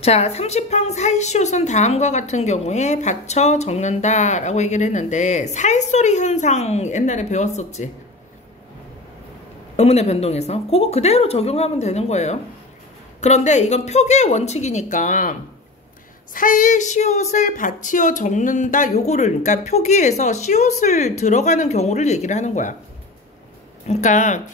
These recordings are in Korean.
자, 30항 사이시옷은 다음과 같은 경우에 받쳐 적는다 라고 얘기를 했는데, 사이소리 현상 옛날에 배웠었지. 음운의 변동에서 그거 그대로 적용하면 되는 거예요. 그런데 이건 표기의 원칙이니까 사이시옷을 받치어 적는다 요거를, 그러니까 표기에서 시옷을 들어가는 경우를 얘기를 하는 거야. 그러니까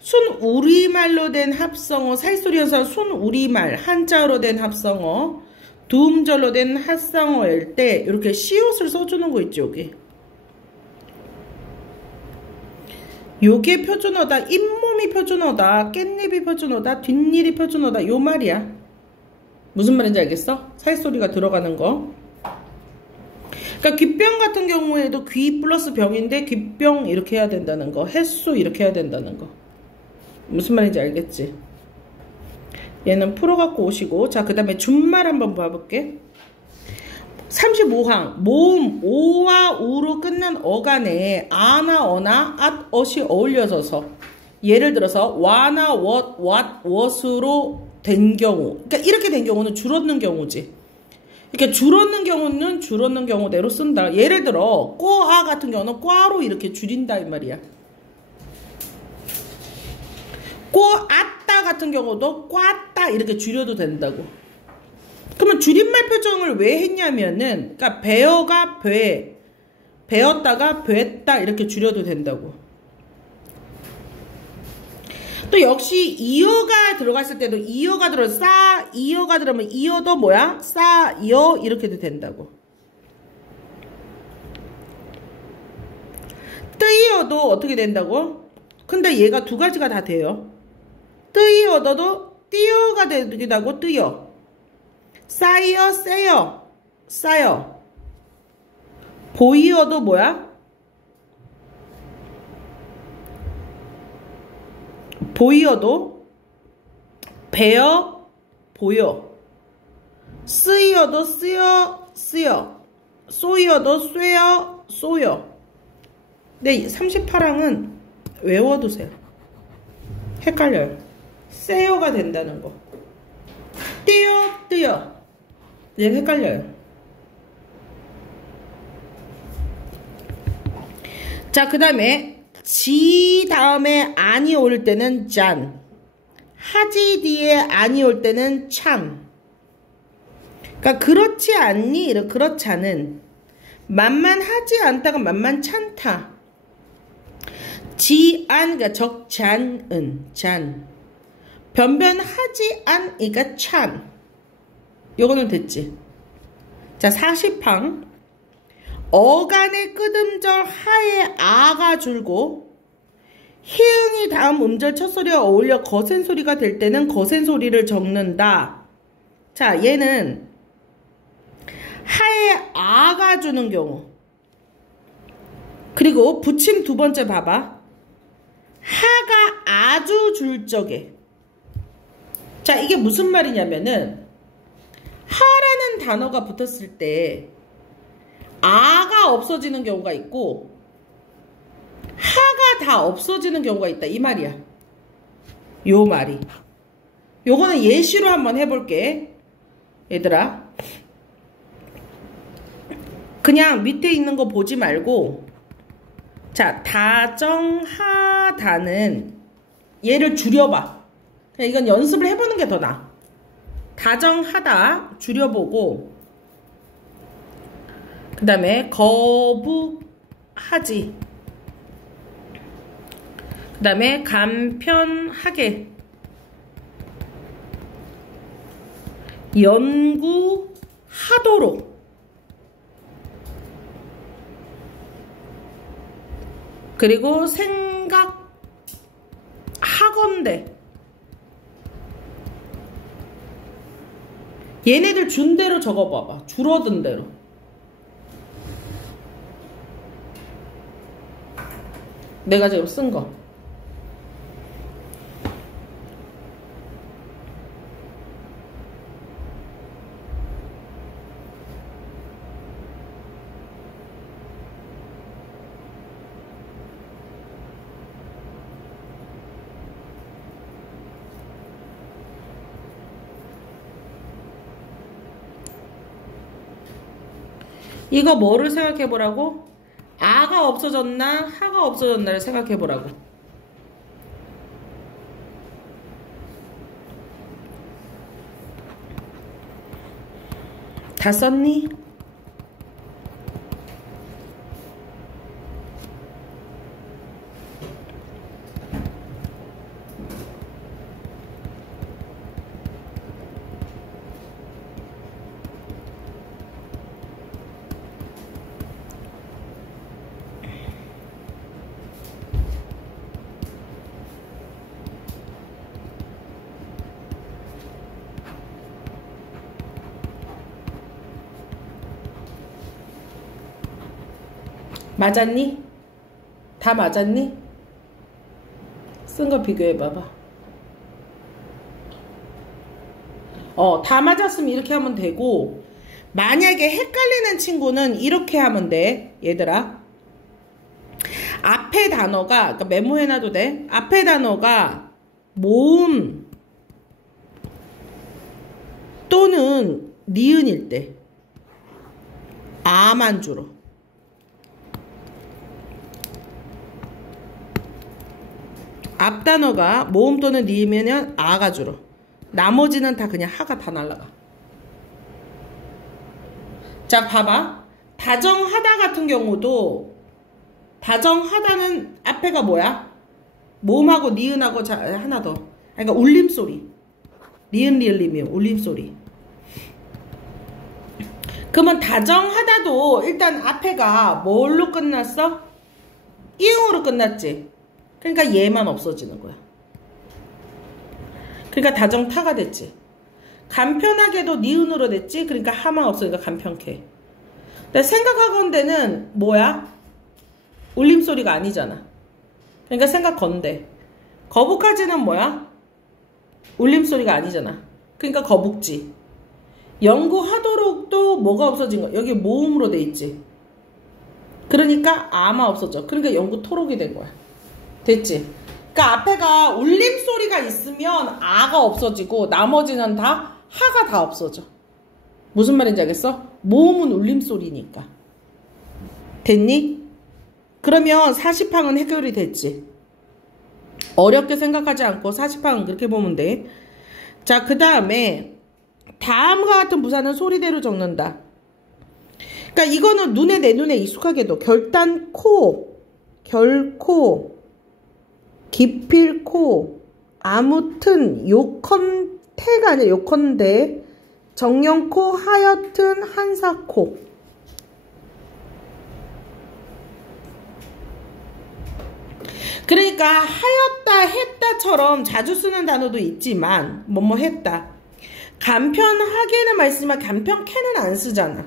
순우리말로 된 합성어, 사이소리 현상 순우리말 한자어로 된 합성어, 두음절로 된 합성어일 때 이렇게 시옷을 써주는 거 있죠. 요게 표준어다, 잇몸이 표준어다, 깻잎이 표준어다, 뒷일이 표준어다 요 말이야. 무슨 말인지 알겠어? 사이소리가 들어가는 거. 그러니까 귓병 같은 경우에도 귀 플러스 병인데 귓병 이렇게 해야 된다는 거, 햇수 이렇게 해야 된다는 거. 무슨 말인지 알겠지? 얘는 풀어갖고 오시고, 자, 그 다음에 준말 한번 봐볼게. 35항 모음 오와 우로 끝난 어간에 아나 어나 앗 엇이 어울려져서, 예를 들어서 와나 왓 왓 왓으로 된 경우, 그러니까 이렇게 된 경우는 줄었는 경우지. 이렇게 줄었는 경우는 줄었는 경우대로 쓴다. 예를 들어 꼬아 같은 경우는 꽈로 이렇게 줄인다 이 말이야. 꼬았다 같은 경우도 꽈따 이렇게 줄여도 된다고. 그러면 줄임말 표정을 왜 했냐면은, 그러니까 배어가 배었다가 배했다 이렇게 줄여도 된다고. 또 역시 이어가 들어갔을 때도 이어가 이어가 들어가면 이어도 뭐야? 이어 이렇게도 된다고. 뜨이어도 어떻게 된다고? 근데 얘가 두 가지가 다 돼요. 뜨이어도 띄어가 되기도 하고 뜨여. 쌓여 쌓여. 보이어도 뭐야? 보이어도 배어 보여. 쓰이어도 쓰여. 쏘이어도 쏘여. 근데 38항은 외워두세요. 헷갈려요. 세어가 된다는 거. 뜨여. 얘 헷갈려요. 자, 그 다음에 지 다음에 안이 올 때는 잔, 하지 뒤에 안이 올 때는 참. 그러니까 그렇지 않니? 그렇지 않은. 만만하지 않다가 만만찮다. 지안, 그러니까 적잔은, 잔. 변변하지 않, 그러니까 찬. 요거는 됐지. 자, 40항. 어간의 끄듬절 하에 아가 줄고 희응이 다음 음절 첫 소리와 어울려 거센 소리가 될 때는 거센 소리를 적는다. 자, 얘는 하에 아가 주는 경우. 그리고 붙임 두 번째 봐봐. 하가 아주 줄 적에. 자, 이게 무슨 말이냐면은 하라는 단어가 붙었을 때 아가 없어지는 경우가 있고 하가 다 없어지는 경우가 있다 이 말이야. 요 말이. 요거는 예시로 한번 해볼게. 얘들아, 그냥 밑에 있는 거 보지 말고, 자, 다정하다는 얘를 줄여봐. 그냥 이건 연습을 해보는 게 더 나아. 다정하다 줄여보고, 그 다음에 거북하지, 그 다음에 간편하게, 연구하도록, 그리고 생각하건대. 얘네들 준 대로 적어봐봐. 줄어든 대로. 내가 지금 쓴 거. 이거 뭐를 생각해보라고? 아가 없어졌나 하가 없어졌나를 생각해보라고. 다 썼니? 맞았니? 다 맞았니? 쓴 거 비교해봐봐. 다 맞았으면 이렇게 하면 되고, 만약에 헷갈리는 친구는 이렇게 하면 돼. 얘들아. 앞에 단어가, 그러니까 메모해놔도 돼. 앞에 단어가 모음 또는 니은일 때. 아만 주로. 앞 단어가 모음 또는 니으면 아가 주로. 나머지는 다 그냥 하가 다 날라가. 자, 봐봐. 다정하다 같은 경우도 다정하다는 앞에가 뭐야? 모음하고 니은하고 하나 더. 그러니까 울림소리. 니은 리을림이요. 울림소리. 그러면 다정하다도 일단 앞에가 뭘로 끝났어? 이응으로 끝났지. 그러니까 얘만 없어지는 거야. 그러니까 다정타가 됐지. 간편하게도 니은으로 됐지. 그러니까 하만 없으니까 간편케. 근데 생각하건대는 뭐야? 울림소리가 아니잖아. 그러니까 생각건대. 거북하지는 뭐야? 울림소리가 아니잖아. 그러니까 거북지. 연구하도록도 뭐가 없어진 거야? 여기 모음으로 돼 있지. 그러니까 아마 없어져. 그러니까 연구토록이 된 거야. 됐지? 그러니까 앞에가 울림소리가 있으면 아가 없어지고 나머지는 다 하가 다 없어져. 무슨 말인지 알겠어? 모음은 울림소리니까. 됐니? 그러면 40항은 해결이 됐지. 어렵게 생각하지 않고 40항은 그렇게 보면 돼. 자, 그 다음에 다음과 같은 부사는 소리대로 적는다. 그러니까 이거는 내 눈에 익숙하게도 결단코, 결코, 기필코, 아무튼, 요컨대가 아니라 요컨대, 정령코, 하여튼, 한사코. 그러니까 하였다, 했다처럼 자주 쓰는 단어도 있지만 뭐뭐 했다. 간편하게는 말쓰지만 간편케는 안 쓰잖아.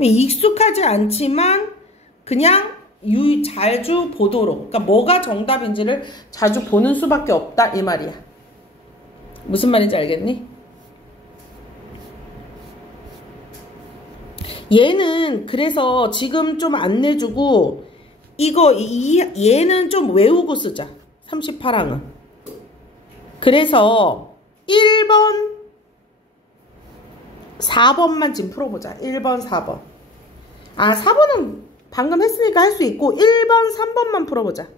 익숙하지 않지만 그냥 자주 보도록. 그러니까 뭐가 정답인지를 자주 보는 수밖에 없다 이 말이야. 무슨 말인지 알겠니? 얘는 그래서 지금 좀 안 내주고 얘는 좀 외우고 쓰자. 38항은. 그래서 1번 4번만 지금 풀어보자. 1번 4번. 4번은 방금 했으니까 할 수 있고 1번 3번만 풀어보자.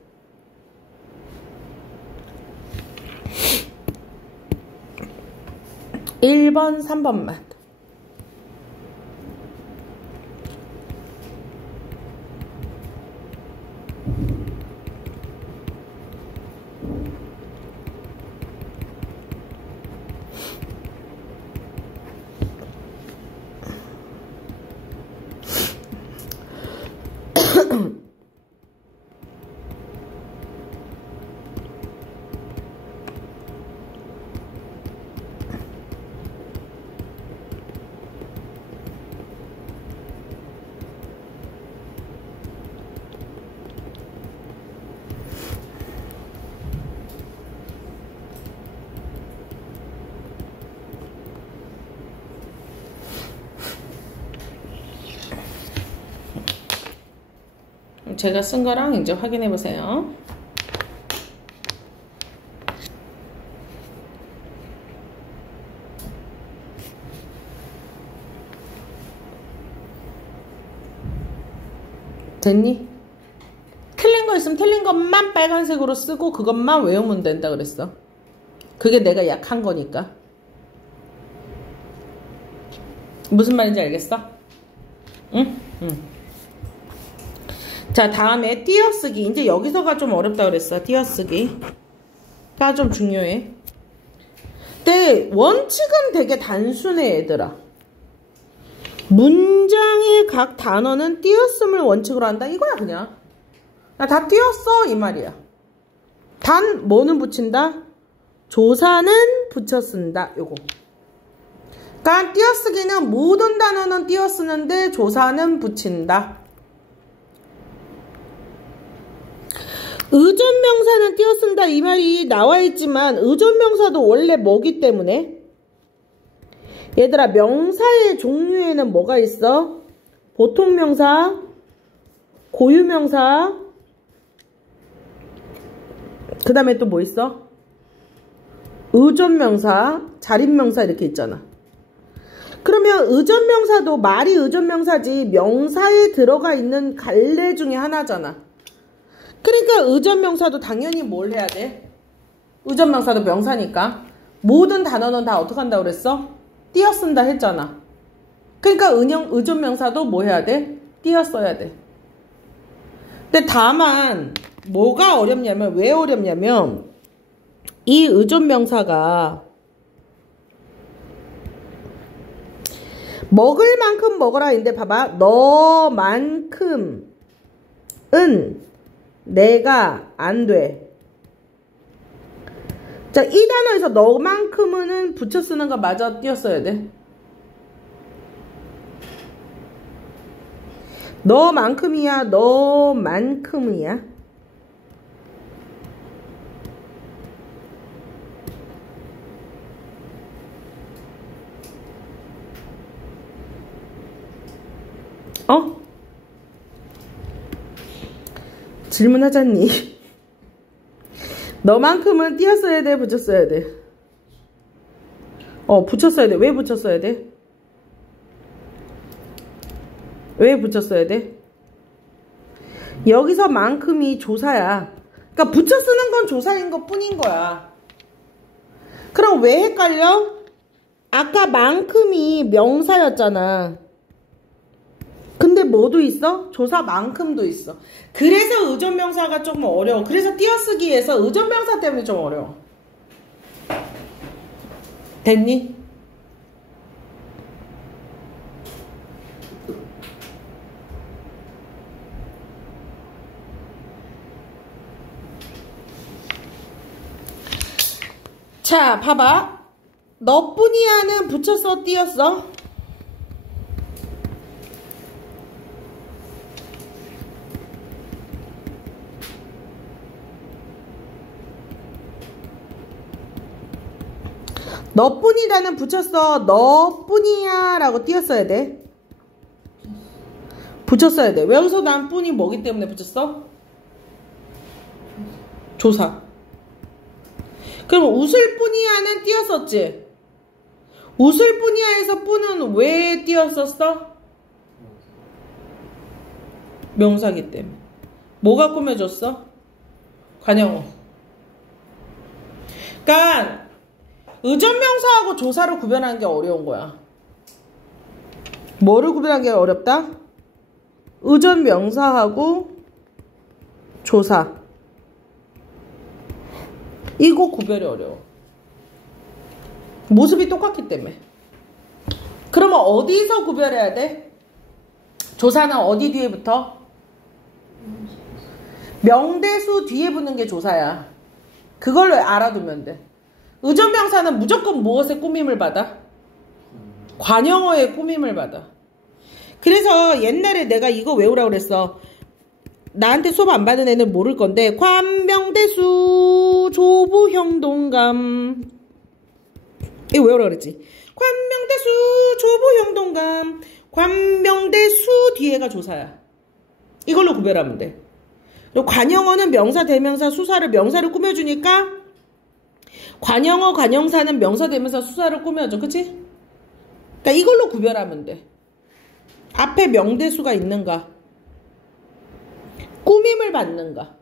1번 3번만. 제가 쓴 거랑 이제 확인해 보세요. 됐니? 틀린 거 있으면 틀린 것만 빨간색으로 쓰고 그것만 외우면 된다 그랬어. 그게 내가 약한 거니까. 무슨 말인지 알겠어? 응? 응. 자, 다음에 띄어쓰기. 이제 여기서가 좀 어렵다 그랬어. 띄어쓰기가 좀 중요해. 근데 원칙은 되게 단순해, 얘들아. 문장의 각 단어는 띄었음을 원칙으로 한다. 이거야, 그냥. 다 띄었어, 이 말이야. 단, 뭐는 붙인다? 조사는 붙여 쓴다. 요거. 그러니까 띄어쓰기는 모든 단어는 띄어 쓰는데 조사는 붙인다. 의존명사는 띄어 쓴다. 이 말이 나와 있지만 의존명사도 원래 뭐기 때문에 얘들아, 명사의 종류에는 뭐가 있어? 보통명사, 고유명사, 그 다음에 또 뭐 있어? 의존명사, 자립명사 이렇게 있잖아. 그러면 의존명사도 말이 의존명사지 명사에 들어가 있는 갈래 중에 하나잖아. 그러니까 의존명사도 당연히 뭘 해야 돼? 의존명사도 명사니까 모든 단어는 다 어떻게 한다고 그랬어? 띄어 쓴다 했잖아. 그러니까 의존명사도 뭐 해야 돼? 띄어 써야 돼. 근데 다만 뭐가 어렵냐면, 왜 어렵냐면 이 의존명사가 먹을 만큼 먹어라 인데 봐봐. 너만큼은 내가 안 돼. 자, 이 단어에서 너만큼은 붙여 쓰는 거 마저 띄었어야 돼. 너만큼이야, 너만큼이야. 질문하잖니? 너만큼은 띄었어야 돼, 붙였어야 돼? 붙였어야 돼. 왜 붙였어야 돼? 왜 붙였어야 돼? 여기서 만큼이 조사야. 그러니까 붙여 쓰는 건 조사인 것 뿐인 거야. 그럼 왜 헷갈려? 아까 만큼이 명사였잖아. 근데 뭐도 있어? 조사만큼도 있어. 그래서 의존명사가 조금 어려워. 그래서 띄어쓰기에서 의존명사 때문에 좀 어려워. 됐니? 자, 봐봐. 너뿐이야는 붙였어, 띄었어? 너뿐이라는 붙였어. 너뿐이야 라고 띄었어야 돼. 붙였어야 돼. 왜 여기서 난 뿐이 뭐기 때문에 붙였어? 조사. 그럼 웃을 뿐이야는 띄었었지. 웃을 뿐이야에서 뿐은 왜 띄었었어? 명사기 때문에. 뭐가 꾸며줬어? 관용어. 그러니까 의존명사하고 조사를 구별하는 게 어려운 거야. 뭐를 구별하는 게 어렵다? 의존명사하고 조사. 이거 구별이 어려워. 모습이 똑같기 때문에. 그러면 어디서 구별해야 돼? 조사는 어디 뒤에 붙어? 명대수 뒤에 붙는 게 조사야. 그걸 알아두면 돼. 의존명사는 무조건 무엇의 꾸밈을 받아? 관용어의 꾸밈을 받아. 그래서 옛날에 내가 이거 외우라고 그랬어. 나한테 수업 안 받은 애는 모를 건데, 관명대수 조부형동감. 이거 외우라고 그랬지. 관명대수 조부형동감. 관명대수 뒤에가 조사야. 이걸로 구별하면 돼. 그리고 관용어는 명사, 대명사, 수사를 명사를 꾸며주니까 관용어, 관용사는 명사, 대명사, 수사를 꾸며줘. 그치? 그러니까 이걸로 구별하면 돼. 앞에 명대수가 있는가? 꾸밈을 받는가.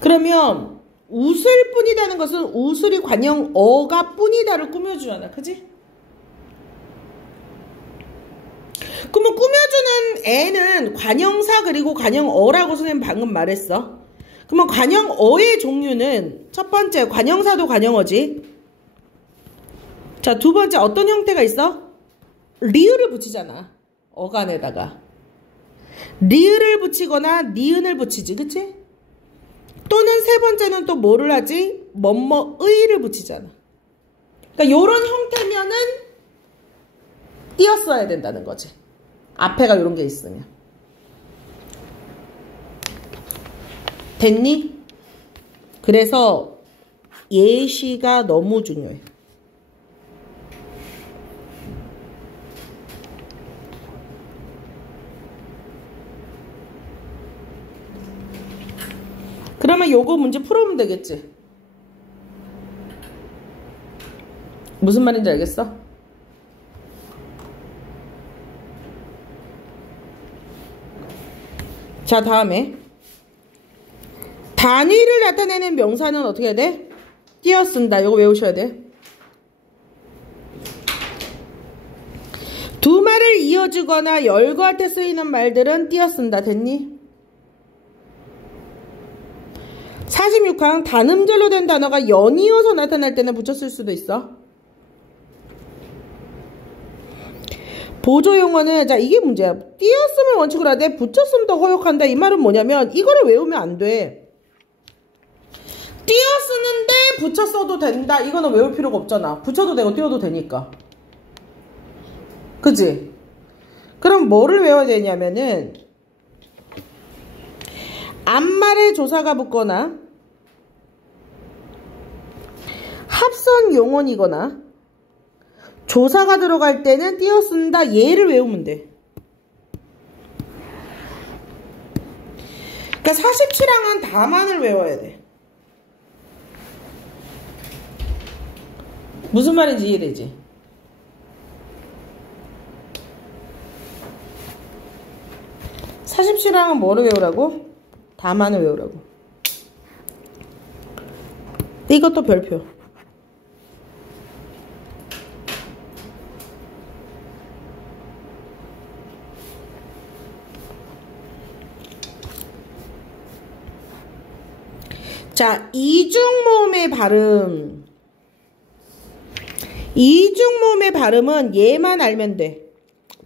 그러면 웃을 뿐이다는 것은 웃을이 관형 어가 뿐이다를 꾸며주잖아. 그지? 그러면 꾸며주는 애는 관형사 그리고 관형어라고 선생님 방금 말했어. 그러면 관형어의 종류는 첫 번째 관형사도 관형어지. 자, 두 번째 어떤 형태가 있어? 리을을 붙이잖아. 어간에다가. 리을을 붙이거나 니은을 붙이지. 그치? 또는 세 번째는 또 뭐를 하지? 뭐뭐의를 붙이잖아. 그러니까 요런 형태면은 띄었어야 된다는 거지. 앞에가 요런 게 있으면. 됐니? 그래서 예시가 너무 중요해. 그러면 요거 문제 풀어보면 되겠지? 무슨 말인지 알겠어? 자, 다음에 단위를 나타내는 명사는 어떻게 해야 돼? 띄어 쓴다. 요거 외우셔야 돼. 두 말을 이어주거나 열거할 때 쓰이는 말들은 띄어 쓴다. 됐니? 46항 단음절로 된 단어가 연이어서 나타날 때는 붙여 쓸 수도 있어. 보조용어는 자 이게 문제야. 띄었음을 원칙으로 하되 붙였음 더 허용한다. 이 말은 뭐냐면 이거를 외우면 안 돼. 띄어쓰는데 붙여 써도 된다. 이거는 외울 필요가 없잖아. 붙여도 되고 띄어도 되니까. 그치? 그럼 뭐를 외워야 되냐면은 앞말에 조사가 붙거나 합선 용언이거나 조사가 들어갈 때는 띄어 쓴다. 얘를 외우면 돼. 그러니까 47항은 다만을 외워야 돼. 무슨 말인지 이해되지? (47항은) 뭐를 외우라고? 다만을 외우라고. 이것도 별표. 자, 이중모음의 발음. 이중모음의 발음은 얘만 알면 돼.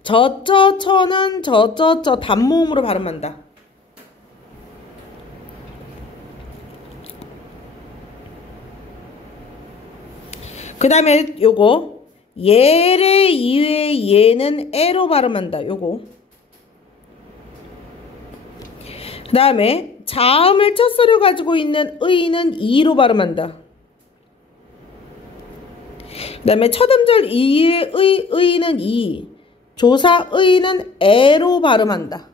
저쩌처는 저쩌쩌 단모음으로 발음한다. 그 다음에 요거 예래 이외 예는 에로 발음한다. 요거. 그 다음에 자음을 첫 소리로 가지고 있는 의는 이로 발음한다. 그 다음에 첫 음절 이의 의는 이, 조사 의는 에로 발음한다.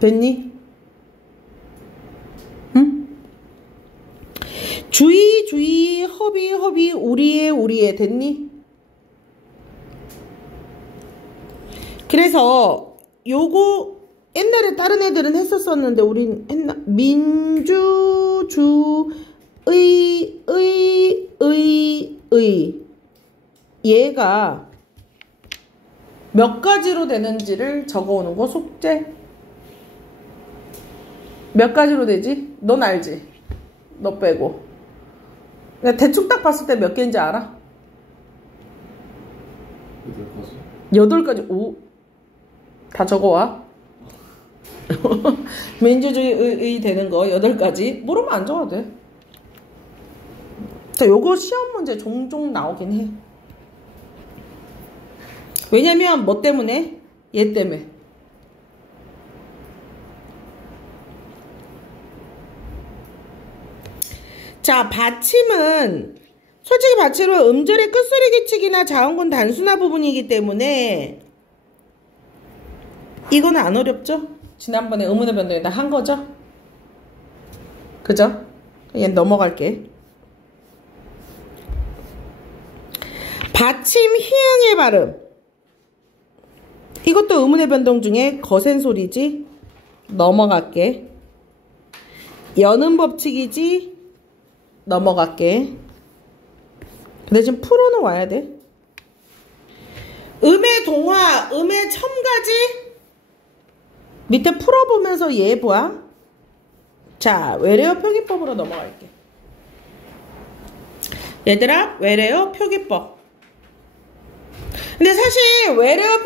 됐니? 응? 주의 주의 허비 허비 우리의 우리의. 됐니? 그래서 요거 옛날에 다른 애들은 했었었는데 우린 했나? 민주 주 의 얘가 몇 가지로 되는지를 적어오는 거 숙제. 몇 가지로 되지? 넌 알지? 너 빼고. 대충 딱 봤을 때 몇 개인지 알아? 8가지. 오, 다 적어와. 민주주의 되는 거 8가지. 모르면 안 적어도 돼. 자, 요거 시험 문제 종종 나오긴 해. 왜냐면 뭐 때문에? 얘 때문에. 자, 받침은 솔직히 받침은 음절의 끝소리 규칙이나 자음군 단순화 부분이기 때문에 이거는 안 어렵죠? 지난번에 의문의 변동에다 한 거죠? 그죠? 얘는 넘어갈게. 받침 희응의 발음. 이것도 의문의 변동 중에 거센 소리지. 넘어갈게. 여는 법칙이지. 넘어갈게. 그 대신 풀어놓아야 돼. 음의 동화, 음의 첨가지. 밑에 풀어보면서 얘 봐. 자, 외래어 표기법으로 넘어갈게. 얘들아, 외래어 표기법. 근데 사실 외래어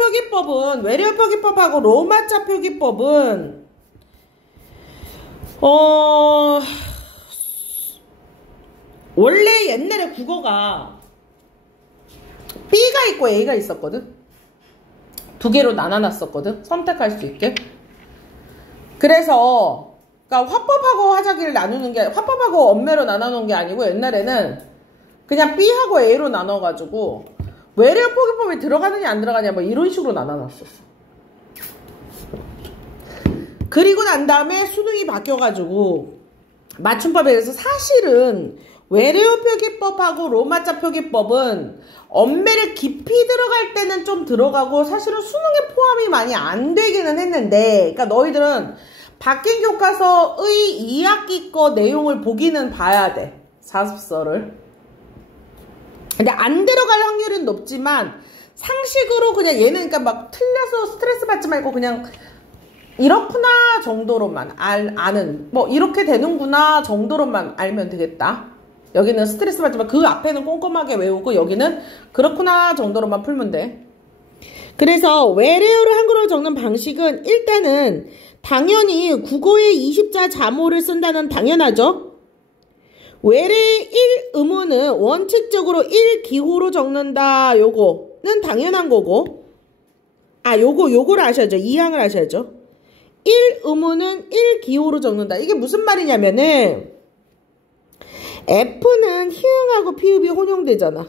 표기법하고 로마자 표기법은 원래 옛날에 국어가 B가 있고 A가 있었거든. 두 개로 나눠놨었거든. 선택할 수 있게. 그래서 그러니까 화법하고 화자기를 나누는 게, 화법하고 엄매로 나눠놓은 게 아니고 옛날에는 그냥 B하고 A로 나눠가지고 외래어 표기법이 들어가느냐 안 들어가냐 뭐 이런 식으로 나눠놨었어. 그리고 난 다음에 수능이 바뀌어가지고 맞춤법에 대해서 사실은 외래어 표기법하고 로마자 표기법은 엄매를 깊이 들어갈 때는 좀 들어가고 사실은 수능에 포함이 많이 안 되기는 했는데, 그러니까 너희들은 바뀐 교과서의 2학기 거 내용을 보기는 봐야 돼. 사습서를. 근데 안 들어갈 확률은 높지만 상식으로 그냥 얘는 그러니까 막 틀려서 스트레스 받지 말고 그냥 이렇구나 정도로만 아는, 뭐 이렇게 되는구나 정도로만 알면 되겠다. 여기는 스트레스 받지만 그 앞에는 꼼꼼하게 외우고 여기는 그렇구나 정도로만 풀면 돼. 그래서 외래어를 한글로 적는 방식은 일단은 당연히 국어의 20자 자모를 쓴다는 당연하죠. 외래 1의문은 원칙적으로 1기호로 적는다. 요거는 당연한 거고. 요거를 아셔야죠. 2항을 아셔야죠. 1의문은 1기호로 적는다. 이게 무슨 말이냐면은 F는 희응하고 피읍이 혼용되잖아.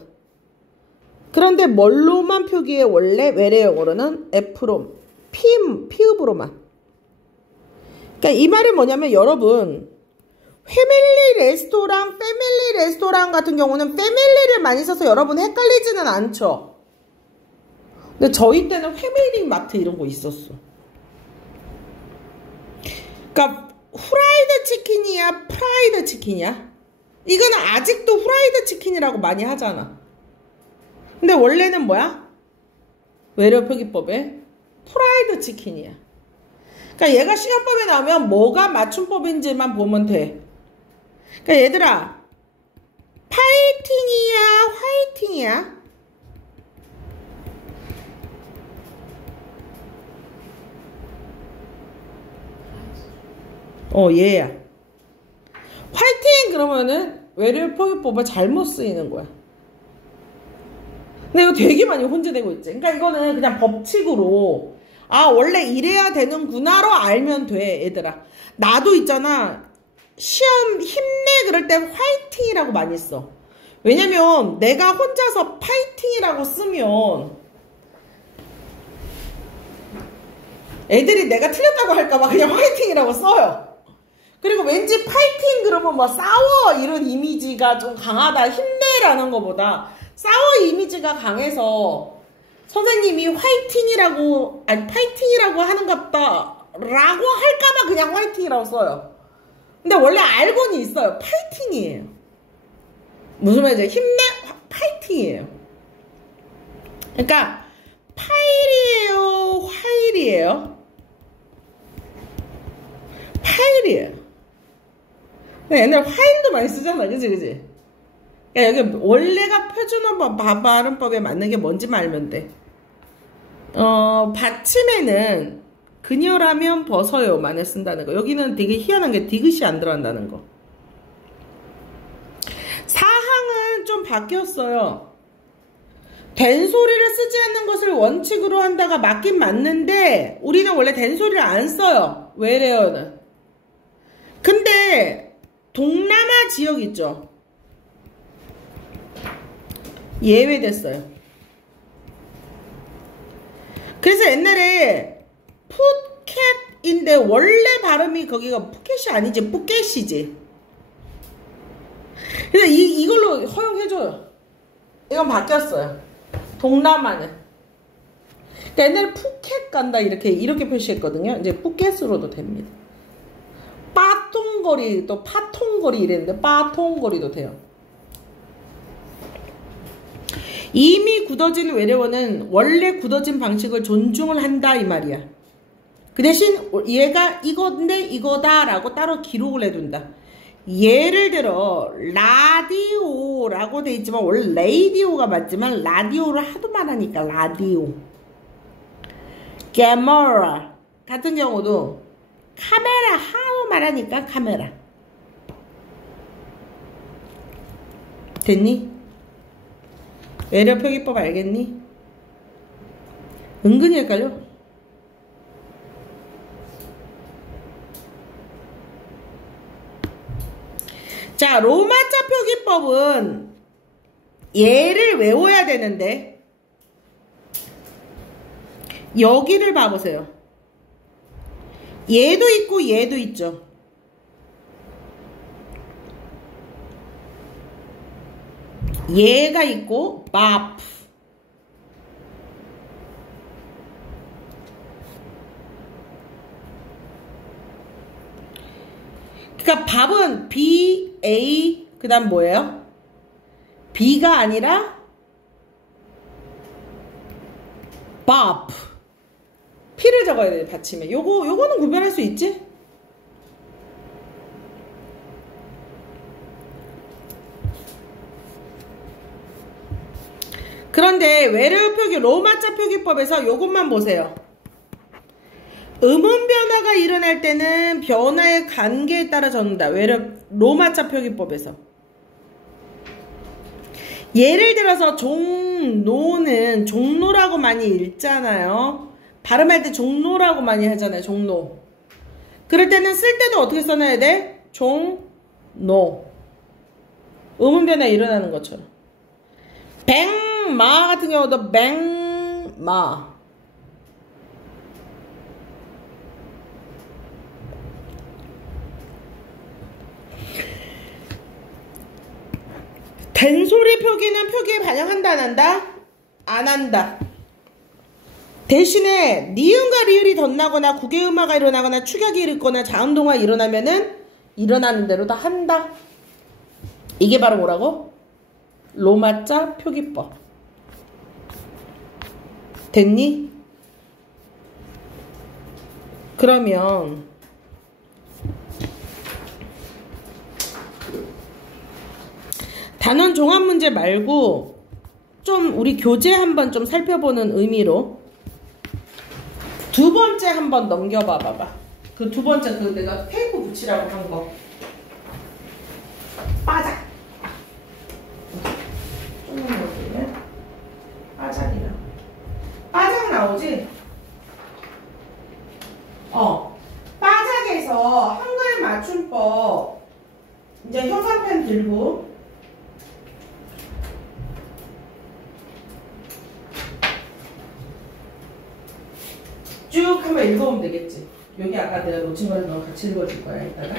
그런데 뭘로만 표기해? 원래 외래어로는 F로, 피읍으로만. 그러니까 이 말은 뭐냐면 여러분, 패밀리 레스토랑, 패밀리 레스토랑 같은 경우는 패밀리를 많이 써서 여러분 헷갈리지는 않죠. 근데 저희 때는 패밀리 마트 이런 거 있었어. 그러니까 후라이드 치킨이야, 프라이드 치킨이야? 이거는 아직도 후라이드 치킨이라고 많이 하잖아. 근데 원래는 뭐야? 외래어 표기법에 프라이드 치킨이야. 그러니까 얘가 시간법에 나오면 뭐가 맞춤법인지만 보면 돼. 그러니까 얘들아, 파이팅이야, 화이팅이야? 얘야. 화이팅! 그러면은 외래어 표기법을 잘못 쓰이는 거야. 근데 이거 되게 많이 혼재되고 있지. 그러니까 이거는 그냥 법칙으로 원래 이래야 되는구나로 알면 돼, 얘들아. 나도 있잖아. 시험 힘내 그럴 때 화이팅이라고 많이 써. 왜냐면 내가 혼자서 파이팅이라고 쓰면 애들이 내가 틀렸다고 할까봐 그냥 화이팅이라고 써요. 그리고 왠지 파이팅 그러면 뭐 싸워 이런 이미지가 좀 강하다. 힘내라는 것보다 싸워 이미지가 강해서 선생님이 화이팅이라고 파이팅이라고 하는갑다 라고 할까봐 그냥 화이팅이라고 써요. 근데 원래 알고는 있어요. 파이팅이에요. 무슨 말이죠? 힘내 파이팅이에요. 그러니까 파일이에요, 화일이에요? 파일이에요. 옛날에 화일도 많이 쓰잖아. 그치? 그러니까 여기 원래가 표준어법 발음법에 맞는 게 뭔지만 알면 돼. 받침에는 그녀라면 벗어요만을 쓴다는 거. 여기는 되게 희한한 게 디귿이 안 들어간다는 거. 사항은 좀 바뀌었어요. 된소리를 쓰지 않는 것을 원칙으로 한다가 맞긴 맞는데 우리는 원래 된소리를 안 써요. 외래어는. 근데 동남아 지역 있죠. 예외됐어요. 그래서 옛날에 푸켓인데 원래 발음이 거기가 푸켓이 아니지 푸켓이지. 그래서 이걸로 허용해줘요. 이건 바뀌었어요. 동남아는. 그러니까 옛날에 푸켓 간다 이렇게 표시했거든요. 이제 푸켓으로도 됩니다. 빠통거리 또 파통거리 이랬는데 빠통거리도 돼요. 이미 굳어진 외래어는 원래 굳어진 방식을 존중을 한다 이 말이야. 그 대신 얘가 이건데 이거다라고 따로 기록을 해둔다. 예를 들어 라디오라고 돼 있지만 원래 레이디오가 맞지만 라디오를 하도 말하니까 라디오. 캐머라 같은 경우도 카메라 하도 말하니까 카메라. 됐니? 외래어 표기법 알겠니? 은근히 헷갈려. 자, 로마자 표기법은 얘를 외워야 되는데 여기를 봐보세요. 얘도 있고 얘도 있죠. 얘가 있고 밥. 그러니까 밥은 B, A 그 다음 뭐예요? B가 아니라 밥. P를 적어야 돼 받침에. 요거는 구별할 수 있지? 그런데 외래어 표기 로마자 표기법에서 요것만 보세요. 음운 변화가 일어날 때는 변화의 관계에 따라 적는다. 외래어 로마자 표기법에서. 예를 들어서 종로는 종로라고 많이 읽잖아요. 발음할 때 종로라고 많이 하잖아요. 종로. 그럴 때는 쓸 때도 어떻게 써놔야 돼? 종로. 음운 변화 일어나는 것처럼. 뱅마 같은 경우도 뱅마. 된소리 표기는 표기에 반영한다 안 한다? 안 한다. 대신에 니은과 리을이 덧나거나 국외음화가 일어나거나 축약이 일어나거나 자음동화 일어나면은 일어나는 대로 다 한다. 이게 바로 뭐라고? 로마자 표기법. 됐니? 그러면 단원 종합 문제 말고 좀 우리 교재 한번 좀 살펴보는 의미로 두 번째 한번 넘겨봐 봐봐. 그 두 번째 그 내가 테이프 붙이라고 한 거. 빠작. 조금 넣어주면 빠작이라. 빠작 나오지? 빠작에서 한글 맞춤법 이제 형광펜 들고 쭉 한번 읽어보면 되겠지. 여기 아까 내가 놓친 거를 너 같이 읽어줄 거야 이따가.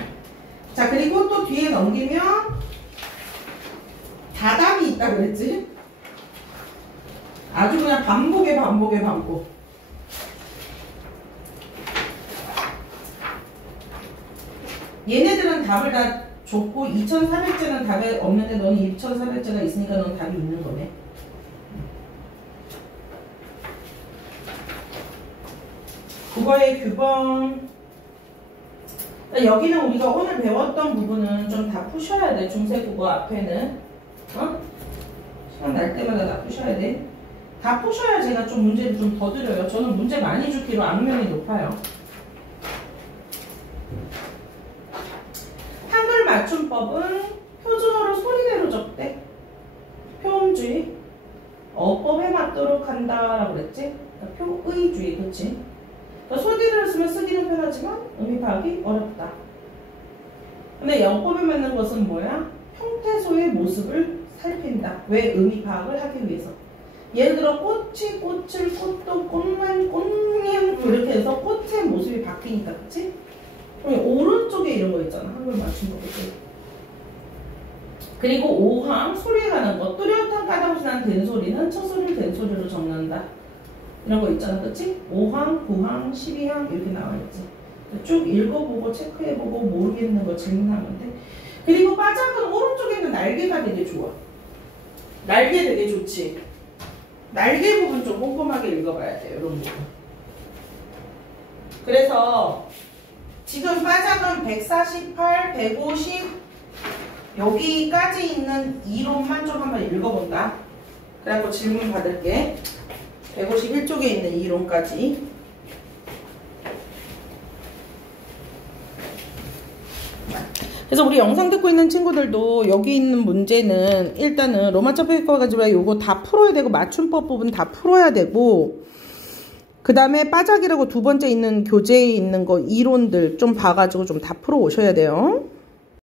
자, 그리고 또 뒤에 넘기면 다담이 있다고 그랬지? 아주 그냥 반복에 반복. 얘네들은 답을 다 줬고 2400제는 답에 없는데 너는 2400제가 있으니까 넌 답이 있는 거네. 국어의 규범. 여기는 우리가 오늘 배웠던 부분은 좀 다 푸셔야 돼. 중세국어 앞에는. 시간 날 때마다 다 푸셔야 돼. 다 푸셔야 제가 좀 문제를 좀 더 드려요. 저는 문제 많이 주기로 악명이 높아요. 한글 맞춤법은 표준어를 소리대로 적대. 표음주의. 어법에 맞도록 한다라고 그랬지? 그러니까 표의주의, 그치? 그러니까 소리대로 쓰면 쓰기는 편하지만 의미 파악이 어렵다. 근데 어법에 맞는 것은 뭐야? 형태소의 모습을 살핀다. 왜? 의미 파악을 하기 위해서. 예를 들어 꽃이 꽃을 꽃도 꽃만 꽃냥 이렇게 해서 꽃의 모습이 바뀌니까, 그치? 오른쪽에 이런 거 있잖아. 한글 맞춤법. 그리고 5항 소리에 관한 것. 뚜렷한 까다없이 난 된소리는 첫 소리를 된소리로 적는다. 이런 거 있잖아, 그치? 5항, 9항, 12항 이렇게 나와있지. 쭉 읽어보고 체크해보고 모르겠는 거 질문하면 돼. 그리고 빠작은 오른쪽에 있는 날개가 되게 좋아. 날개 되게 좋지. 날개 부분 좀 꼼꼼하게 읽어봐야 돼요, 이런 부분. 그래서 지금 빠작은 148, 150 여기까지 있는 이론만 좀 한번 읽어본다. 그래갖고 질문 받을게. 151쪽에 있는 이론까지. 그래서 우리 영상 듣고 있는 친구들도 여기 있는 문제는 일단은 로마자 페이커 가지고 요거 다 풀어야 되고 맞춤법 부분 다 풀어야 되고 그 다음에 빠작이라고 두 번째 있는 교재에 있는 거 이론들 좀 봐가지고 좀 다 풀어 오셔야 돼요.